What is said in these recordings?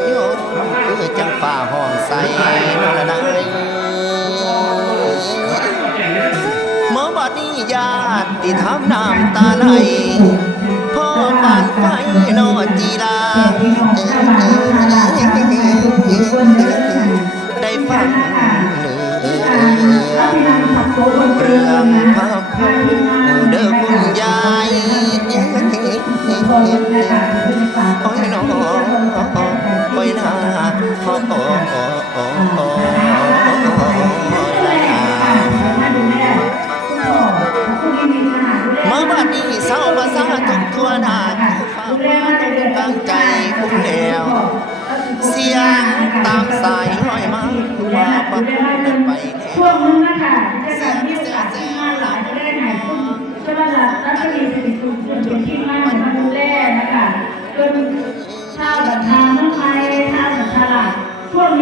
โยนโยนคือจังฝ่าห้องใสนอนละนายเมื่อบัดนี้ญาติทำน้ำตาไหลพ่อปานไฟนอจีลาได้ฟังเรื่องพระ อ้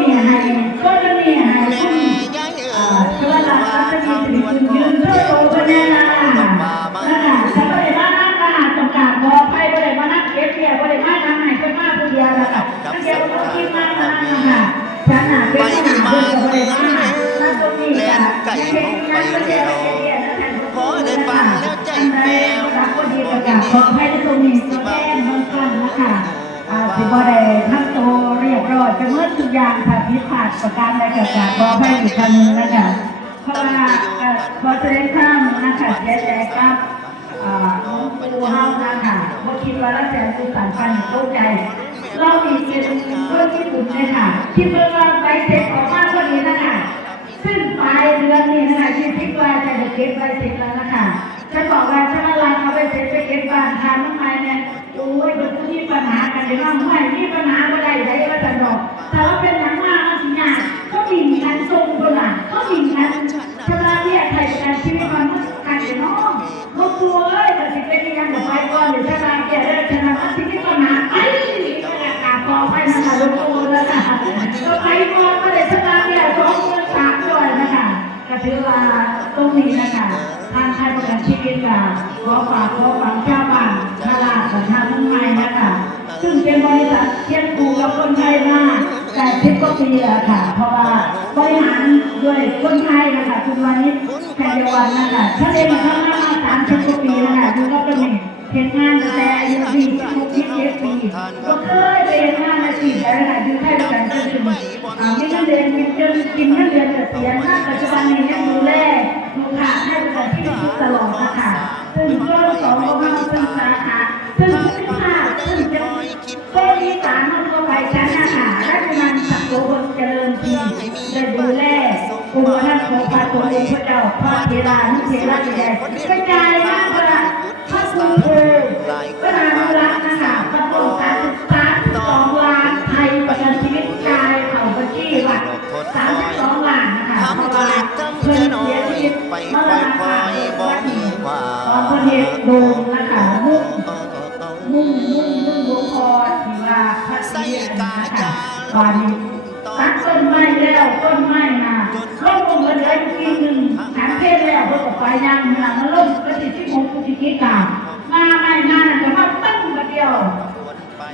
มีให้ก็จะมีให้คุณเอ๋อ่ายใช่ไหมล่ะรัชนีสิริกุลยืนเพื่อโตเป็นแน่นานะคะฉันไม่ได้มานั่งมาจำกัดขอไปไม่ได้มานั่งเก็บเกี่ยวไม่ได้มานั่งไหนก็มาผู้เดียวนะคะนั่งเก็บก็คิดมากนะค่ะฉันหาเป็นไปขนาดมาเพื่อนเมืเลยองนะแลนไก่มองไปแล้วพอได้ฟังแล้วใจแป้วรักคนดีประกาศขอให้ได้ตรงนี้ตัวแก้มเมืองกันนะคะอ่าสิบ่ได้ทั้ง อยจะเมื่อทุกอย่างค่ะพิพาทประการใดกับการขอให้อีกครั้งหนึงนะคะเพราะว่าเอ่อขอแสดงความนะคะเสียใจกับอ่าหลวงปู่เฮานะคะบ่คิดว่าเราจะสื่อสารกันเข้าใจ เรามีเกียรติเพื่อนที่สุดเลยค่ะ ที่เมื่อเราไปเสร็จออกมาวันนี้นะคะ ซึ่งปลายเดือนนี้นะคะที่ทิพย์ว่าจะได้เก็บใบเสร็จแล้วนะคะจะบอกว่าถ้าเราเอาไปเสร็จไปเก็บบ้านทางน้ำไม้เนี่ยโอ้ยมันก็มีปัญหากันในห้องไม่มีปัญหาอะไรได้ก็จะด ไปนะคะลูกปูนะคะก็ไปก่อนก็ได้ชำระเรียกสองเงินสามด้วยนะคะก็ถือว่าตรงนี้นะคะทางไทยประกันชีวิตค่ะขอฝากขอฝากชาบ้านตลาดกับทางมุ่งไม้นะคะซึ่งเป็นบริษัทเทียนปูกับคนไทยมากแต่ทิพย์ก็เปีแล้วค่ะ เพราะว่าบริหารด้วยคนไทยนะคะคุณวานิชแคนเดวันนะคะถ้าเรียนมาข้างหน้ามาสามสิบกว่าปีแล้วค่ะดูก็เป็นเห็นงานแต่อายุสี่สิบหกสิบ เจ็ดปีก็เคยไปเห็นงานอาชีพแล้วนะคะดูไทยประกันชีวิตอ่าไม่ได้เรียนกินเดือนกินเงินเดือนเกษียณณปัจจุบันนี้ยังดูแลลูกค้าให้ประกันชีวิตตลอดนะคะซึ่งก็สองก็มาซึ่งสาขาซึ่งซึ่งค่ะซึ่งจะก็มีสารมันก็ไปชั้นนะคะและเป็นงานสังคมเจริญทีได้ดูแลองค์พระพุทธพระตัวเองพระเจ้าพระเทรานุเทราดีแดงกระจายมากเลยพระคุณครูพระนานุรักนะคะ ดสามสิบสองล้านนะคะทำตัวเลทำเธอน้อยไปคอยคอยบอกว่าตอเทศโดนนะคะมุ่งมุ่งมุ่งมุ่งหลวงพ่อที่ว่าพระเสียนะคะวันตัดต้นไม้แล้วต้นไม้มาลงลงมาเลยปีหนึ่งขันเทศแล้วเพื่อไปย่างเมืองมาลงกระสิทธิมงกุฎกิกามาไม่นานจะมาตั้งมาเดียว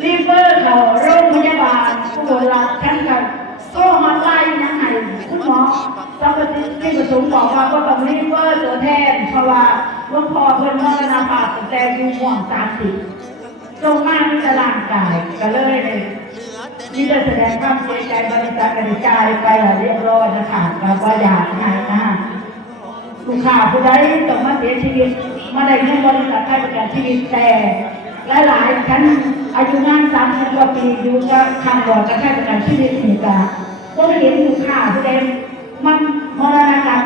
รีเฟอร์เขาโรงพยาบาลผู้บริหารกันกับโซ่มาไล่ยังไง คุณหมอสัมปติที่ประชุมบอกว่าก็ต้องรีเฟอร์ตัวแทนเพราะว่าหลวงพ่อเพิ่นมรณภาพตั้งแต่อยู่ม่วงสามสิบตรงมาที่จะร่างกายก็เลยเลยนี่จะแสดงความเสียใจบริจาคกระจายไปเรียบร้อยนะคะแล้วก็อยากให้นะคะลูกค้าผู้ใดต้องมาเสียชีวิตมาได้เงินบริษัทให้ประกันชีวิตแต่หลายๆฉันอายุงานสามสิบกว่าปีอยู่กับคำบอกกับแค่ประกันชีวิตนี่ก็ ก็เห็นลูกค้าผู้ใดมันมรณกรรม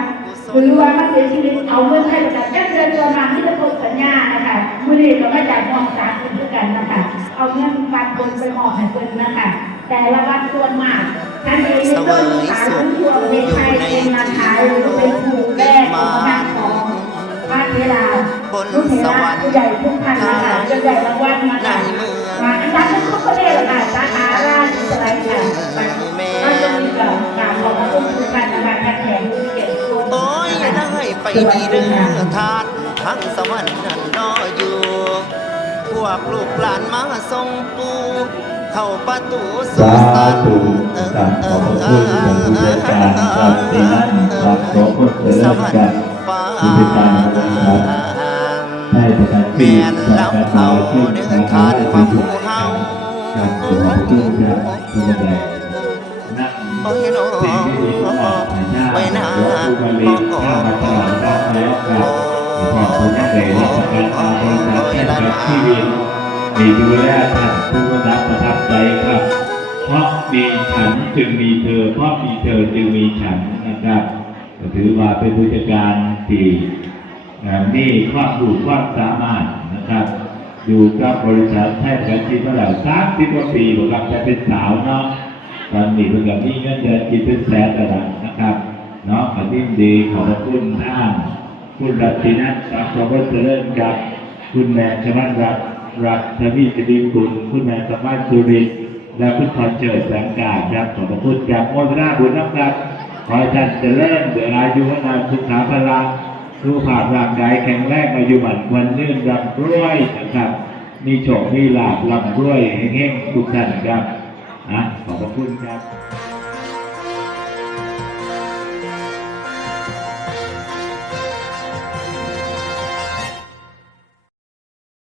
หรือว่ามันเสียชีวิตเอาเงินให้ประกันแค่เดือนตัวมาที่จะครบสัญญานะคะมื่อนี้ก็มาจากมองสามคนด้วยกันนะคะเอาเงินบัตรคนไปมอบให้เพิ่นนะคะแต่ละวันส่วนมากท่านเองก็ขายทุกทั่วประเทศไทยเป็นมาขายหรือเป็นผู้แรกของทางของพระเทราลูกเทราผู้ใหญ่ทุกท่านนะคะจะใหญ่รางวัลมาค่ะมา ไปดีเด้องทานทั้งสวรรค์นั่นรออยู่ พวกลูกหลานมาส่งปูเข้าประตูสู่สานธุครับขอบคุณท่านผู้จัดการครับที่นั่นครับขอพุทธเจริญครับผู้จัดการครับให้ประชาชนแม่นครับเอาเดินทานความผู้เฮาครับขอบคุณครับผู้จัดการนั่งโอ้ยน้อสิ่งที่ดีของ หายหน้าไว้หน้าหลวงปู่มาลีข้ามาตลอดรับแล้วครับขอบคุณนักเรียนและการอาบริการแทนกับที่วินมีดูแลท่านผู้รับประทับใจครับ เพราะมีฉันจึงมีเธอ เพราะมีเธอจึงมีฉันนะครับถือว่าเป็นผู้จัดการที่นี่ความรู้ความสามารถนะครับอยู่กับบริษัทแพทย์กันที่เมื่อไหร่สามสิบกว่าปีบอกกับจะเป็นสาวเนาะตอนนี้เป็นกับนี่เงินเดือนกินเป็นแสนแต่ละนะครับ นาะขอที่ดีขอบคุณท่านคุณรัตินัทสังสวัติเจริญกับ คุณแม่ชวัฒน์รัตรัตนวิจดีคุณคุณแม่สมาตรสุรินและคุณพรเจิดแสงกาครับขอบคุณจากโมทนาบุญน้ำครับขอท่านเจริญเดืออายุวนาสุขาพลังรูปภาพร่างกายแข็งแรงอายุหมันควรยืนร่ำรวยนะครับ มีโชคมีลาภร่ำรวยเฮงๆทุกท่านครับอะขอบคุณครับ